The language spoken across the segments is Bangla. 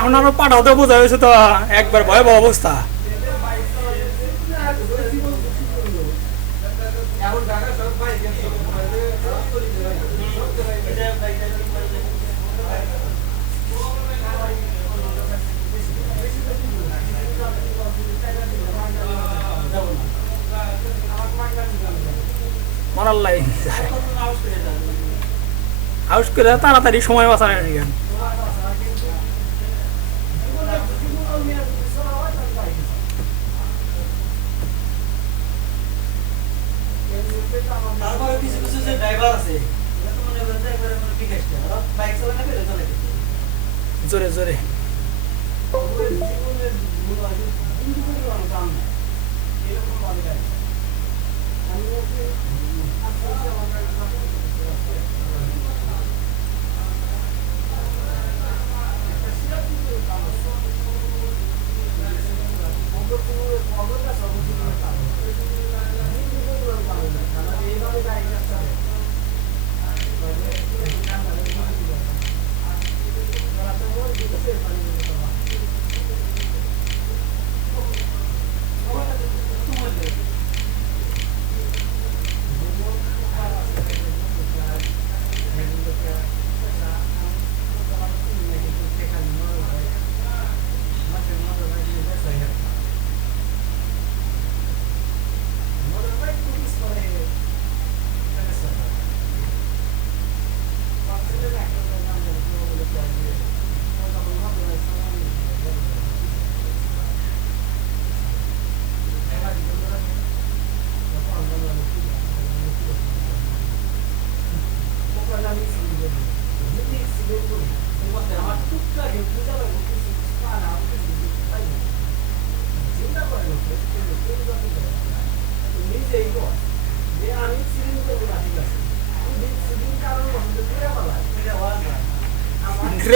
এখন আরো পাঠাতে বোঝা হয়েছে তো একবার ভয়াবহ অবস্থা। মরার লাইন হাউস করে তাড়াতাড়ি সময় বাঁচানোর জন্য। জোরে জোরে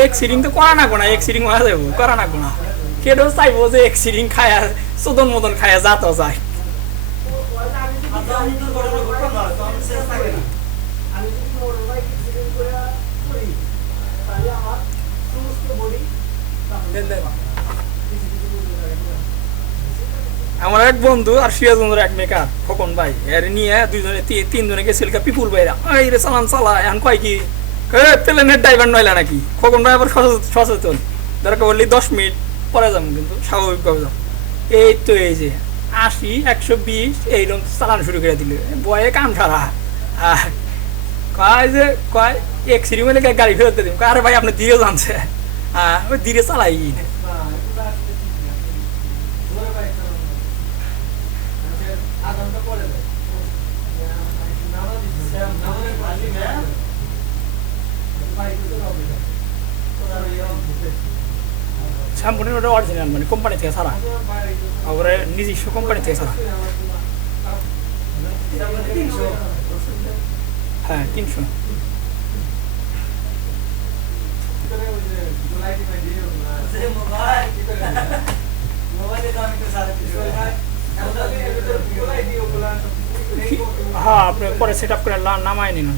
এক সিরিং তো করা না গোনা, এক সিরিং হয়ে যাবো করা না গোনা। কেউ চাইবো যে এক সিরিং খায়া চোদন মতন খায়া যা তো যায়। আমার এক বন্ধু আর সিরাজ বন্ধুর এক মেকার খোকন ভাই, এর নিয়ে দুইজনে তিনজনে গেছিল পিপুল ভাইরা, এই রে চালান চালা এখন কয় কি প্লেনের ড্রাইভার নইলা নাকি। খোকন ভাই আবার সচেতন, দরকার বললি 10 মিনিট পরে যাবো, কিন্তু স্বাভাবিকভাবে যাবো। এই তো এই যে 80 120 এইরকম চালানো শুরু করে দিল, বয়ে কাম সারা। কয় যে কয় এক সিরি মিলে গাড়ি ফেরত দিন, আরে ভাই আপনি ধীরে জানছে, ওই ধীরে চালাই না। শ্যাম্পুনের ওটা অরিজিনাল মানে কোম্পানি থেকে ছাড়া, আবার নিজস্ব কোম্পানি থেকে ছাড়া। হ্যাঁ 300। হ্যাঁ আপনি পরে সেট আপ করে নামায় নিন।